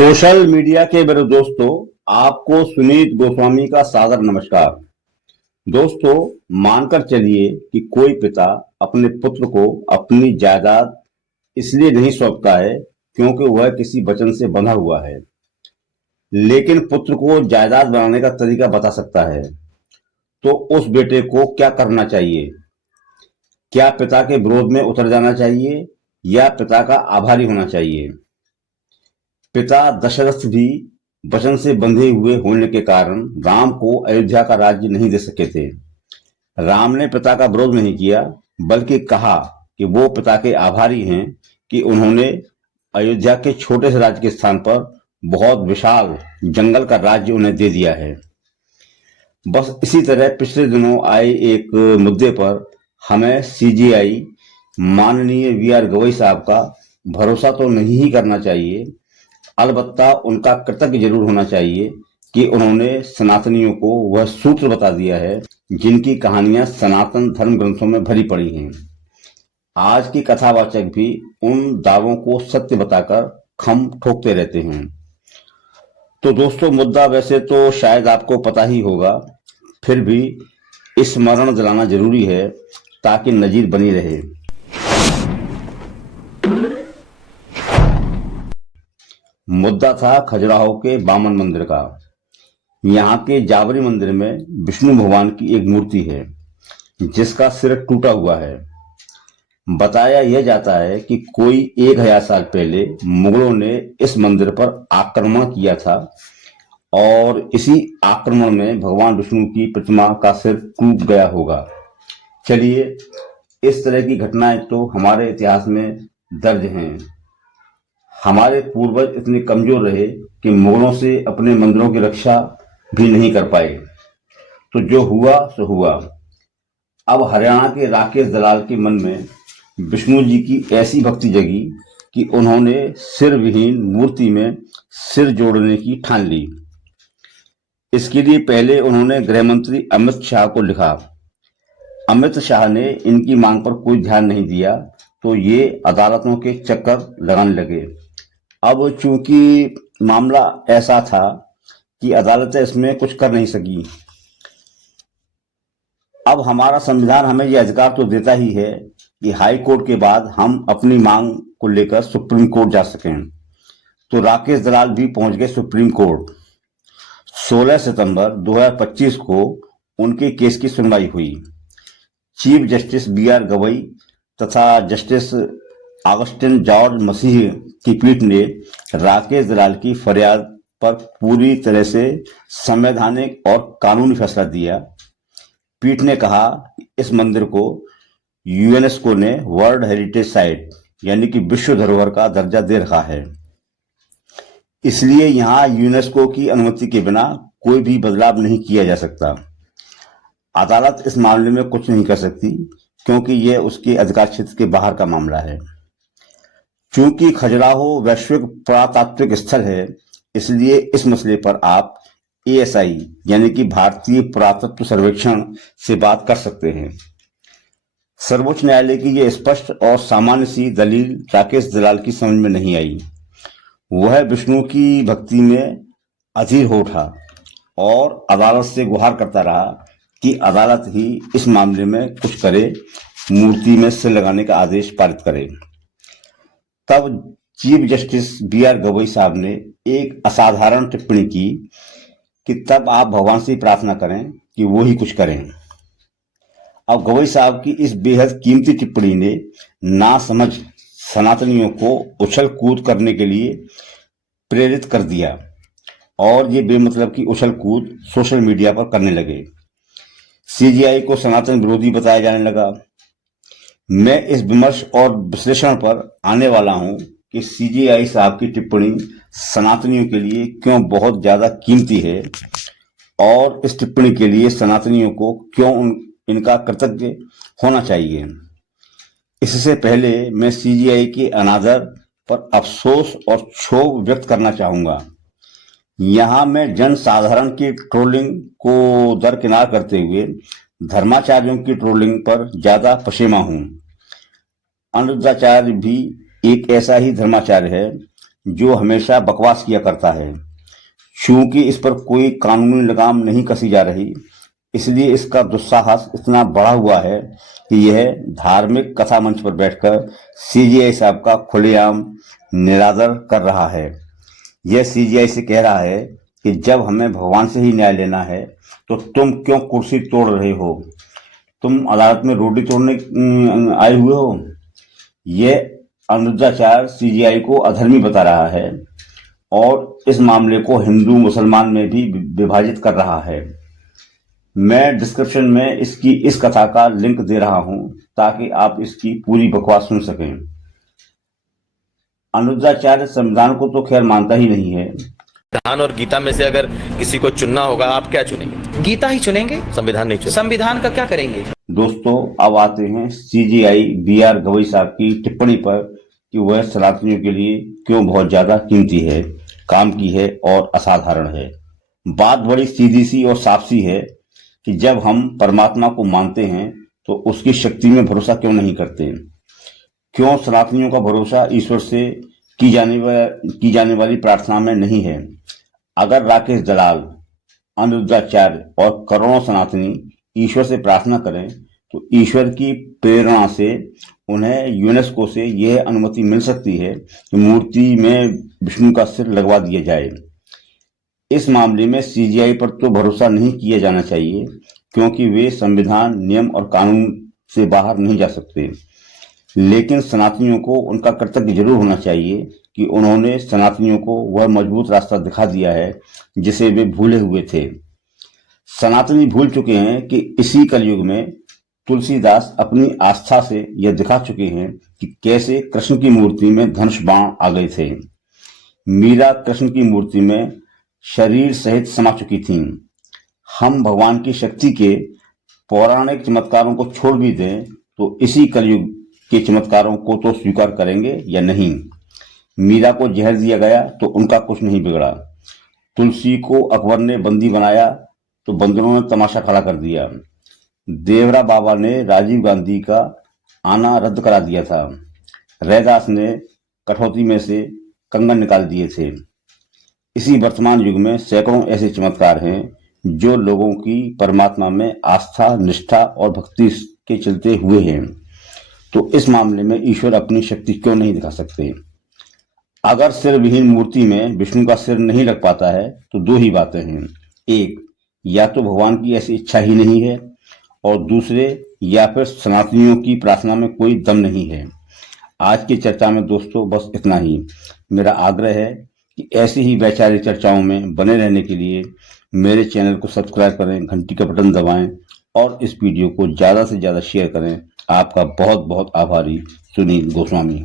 Social media के मेरे दोस्तों, आपको सुनीत गोस्वामी का सादर नमस्कार। दोस्तों, मानकर चलिए कि कोई पिता अपने पुत्र को अपनी जायदाद इसलिए नहीं सौंपता है क्योंकि वह किसी वचन से बंधा हुआ है, लेकिन पुत्र को जायदाद बनाने का तरीका बता सकता है। तो उस बेटे को क्या करना चाहिए? क्या पिता के विरोध में उतर जाना चाहिए या पिता का आभारी होना चाहिए? पिता दशरथ भी वचन से बंधे हुए होने के कारण राम को अयोध्या का राज्य नहीं दे सके थे। राम ने पिता का विरोध नहीं किया, बल्कि कहा कि वो पिता के आभारी हैं कि उन्होंने अयोध्या के छोटे से राज्य के स्थान पर बहुत विशाल जंगल का राज्य उन्हें दे दिया है। बस इसी तरह पिछले दिनों आए एक मुद्दे पर हमें सीजीआई माननीय वी.आर. गवई साहब का भरोसा तो नहीं ही करना चाहिए, अलबत्ता उनका कृतज्ञ जरूर होना चाहिए कि उन्होंने सनातनियों को वह सूत्र बता दिया है जिनकी कहानियां सनातन धर्म ग्रंथों में भरी पड़ी हैं। आज की कथावाचक भी उन दावों को सत्य बताकर खम ठोकते रहते हैं। तो दोस्तों, मुद्दा वैसे तो शायद आपको पता ही होगा, फिर भी स्मरण दिलाना जरूरी है ताकि नजीर बनी रहे। मुद्दा था खजुराहो के बामन मंदिर का। यहाँ के जावरी मंदिर में विष्णु भगवान की एक मूर्ति है जिसका सिर टूटा हुआ है। बताया यह जाता है कि कोई 1000 साल पहले मुगलों ने इस मंदिर पर आक्रमण किया था और इसी आक्रमण में भगवान विष्णु की प्रतिमा का सिर टूट गया होगा। चलिए, इस तरह की घटनाएं तो हमारे इतिहास में दर्ज हैं। हमारे पूर्वज इतने कमजोर रहे कि मुगलों से अपने मंदिरों की रक्षा भी नहीं कर पाए। तो जो हुआ सो हुआ। अब हरियाणा के राकेश दलाल के मन में विष्णु जी की ऐसी भक्ति जगी कि उन्होंने सिर विहीन मूर्ति में सिर जोड़ने की ठान ली। इसके लिए पहले उन्होंने गृह मंत्री अमित शाह को लिखा। अमित शाह ने इनकी मांग पर कोई ध्यान नहीं दिया तो ये अदालतों के चक्कर लगाने लगे। अब चूंकि मामला ऐसा था कि अदालतें इसमें कुछ कर नहीं सकी। अब हमारा संविधान हमें यह अधिकार तो देता ही है कि हाई कोर्ट के बाद हम अपनी मांग को लेकर सुप्रीम कोर्ट जा सकें। तो राकेश दलाल भी पहुंच गए सुप्रीम कोर्ट। 16 सितंबर 2025 को उनके केस की सुनवाई हुई। Chief justice B R. गवई तथा जस्टिस ऑगस्टिन जॉर्ज मसीह की पीठ ने राकेश दलाल की फरियाद पर पूरी तरह से संवैधानिक और कानूनी फैसला दिया। पीठ ने कहा कि इस मंदिर को यूनेस्को ने वर्ल्ड हेरिटेज साइट यानी कि विश्व धरोहर का दर्जा दे रखा है, इसलिए यहाँ यूनेस्को की अनुमति के बिना कोई भी बदलाव नहीं किया जा सकता। अदालत इस मामले में कुछ नहीं कर सकती क्योंकि यह उसके अधिकार क्षेत्र के बाहर का मामला है। चूंकि खजुराहो वैश्विक पुरातात्विक स्थल है, इसलिए इस मसले पर आप एएसआई यानी कि भारतीय पुरातत्व सर्वेक्षण से बात कर सकते हैं। सर्वोच्च न्यायालय की यह स्पष्ट और सामान्य सी दलील राकेश दलाल की समझ में नहीं आई। वह विष्णु की भक्ति में अधीर हो उठा और अदालत से गुहार करता रहा कि अदालत ही इस मामले में कुछ करे, मूर्ति में सिर लगाने का आदेश पारित करे। तब चीफ जस्टिस बी.आर. गवई साहब ने एक असाधारण टिप्पणी की कि तब आप भगवान से प्रार्थना करें कि वो ही कुछ करें। अब गवई साहब की इस बेहद कीमती टिप्पणी ने नासमझ सनातनियों को उछल कूद करने के लिए प्रेरित कर दिया और ये बेमतलब की उछल कूद सोशल मीडिया पर करने लगे। सीजीआई को सनातन विरोधी बताया जाने लगा। मैं इस विमर्श और विश्लेषण पर आने वाला हूं कि सीजीआई साहब की टिप्पणी सनातनियों के लिए क्यों बहुत ज्यादा कीमती है और इस टिप्पणी के लिए सनातनियों को क्यों इनका कृतज्ञ होना चाहिए। इससे पहले मैं सीजीआई के अनादर पर अफसोस और क्षोभ व्यक्त करना चाहूंगा। यहाँ मैं जन साधारण की ट्रोलिंग को दरकिनार करते हुए धर्माचार्यों की ट्रोलिंग पर ज्यादा पशेमा हूं। अनिरुद्धाचार्य भी एक ऐसा ही धर्माचार्य है जो हमेशा बकवास किया करता है। चूंकि इस पर कोई कानूनी लगाम नहीं कसी जा रही, इसलिए इसका दुस्साहस इतना बढ़ा हुआ है कि यह धार्मिक कथा मंच पर बैठकर सीजीआई साहब का खुलेआम निरादर कर रहा है। यह सीजीआई से कह रहा है कि जब हमें भगवान से ही न्याय लेना है तो तुम क्यों कुर्सी तोड़ रहे हो? तुम अदालत में रोटी तोड़ने आए हुए हो? यह अनुद्धाचार सीजीआई को अधर्मी बता रहा है और इस मामले को हिंदू मुसलमान में भी विभाजित कर रहा है। मैं डिस्क्रिप्शन में इसकी इस कथा का लिंक दे रहा हूं ताकि आप इसकी पूरी बकवास सुन सकें। अनुद्धाचार्य संविधान को तो खैर मानता ही नहीं है। संविधान और गीता में से अगर किसी को चुनना होगा, आप क्या चुनेंगे? गीता ही चुनेंगे। संविधान नहीं चुनेंगे? संविधान का क्या करेंगे? दोस्तों, अब आते हैं सीजीआई बीआर गवई साहब की टिप्पणी पर कि वह सनातनियों के लिए क्यों बहुत ज्यादा कीमती है, काम की है और असाधारण है। बात बड़ी सीधी सी और साफ सी है कि जब हम परमात्मा को मानते हैं तो उसकी शक्ति में भरोसा क्यों नहीं करते? क्यों सनातनियों का भरोसा ईश्वर से की जाने वाली प्रार्थना में नहीं है? अगर राकेश दलाल, अनुद्धाचार्य और करोड़ों सनातनी ईश्वर से प्रार्थना करें तो ईश्वर की प्रेरणा से उन्हें यूनेस्को से यह अनुमति मिल सकती है कि मूर्ति में विष्णु का सिर लगवा दिया जाए। इस मामले में सीजीआई पर तो भरोसा नहीं किया जाना चाहिए क्योंकि वे संविधान, नियम और कानून से बाहर नहीं जा सकते। लेकिन सनातनियों को उनका कर्तव्य जरूर होना चाहिए कि उन्होंने सनातनियों को वह मजबूत रास्ता दिखा दिया है जिसे वे भूले हुए थे। सनातनी भूल चुके हैं कि इसी कलयुग में तुलसीदास अपनी आस्था से यह दिखा चुके हैं कि कैसे कृष्ण की मूर्ति में धनुष बाण आ गए थे। मीरा कृष्ण की मूर्ति में शरीर सहित समा चुकी थीं। हम भगवान की शक्ति के पौराणिक चमत्कारों को छोड़ भी दें तो इसी कलयुग के चमत्कारों को तो स्वीकार करेंगे या नहीं? मीरा को जहर दिया गया तो उनका कुछ नहीं बिगड़ा। तुलसी को अकबर ने बंदी बनाया तो बंदरों ने तमाशा खड़ा कर दिया। देवरा बाबा ने राजीव गांधी का आना रद्द करा दिया था। रैदास ने कठौती में से कंगन निकाल दिए थे। इसी वर्तमान युग में सैकड़ों ऐसे चमत्कार हैं जो लोगों की परमात्मा में आस्था, निष्ठा और भक्ति के चलते हुए हैं। तो इस मामले में ईश्वर अपनी शक्ति क्यों नहीं दिखा सकते? अगर सिर विहीन मूर्ति में विष्णु का सिर नहीं लग पाता है तो दो ही बातें हैं। एक, या तो भगवान की ऐसी इच्छा ही नहीं है और दूसरे, या फिर सनातनियों की प्रार्थना में कोई दम नहीं है। आज की चर्चा में दोस्तों बस इतना ही। मेरा आग्रह है कि ऐसी ही वैचारिक चर्चाओं में बने रहने के लिए मेरे चैनल को सब्सक्राइब करें, घंटी का बटन दबाएं और इस वीडियो को ज़्यादा से ज़्यादा शेयर करें। आपका बहुत बहुत आभारी, सुनील गोस्वामी।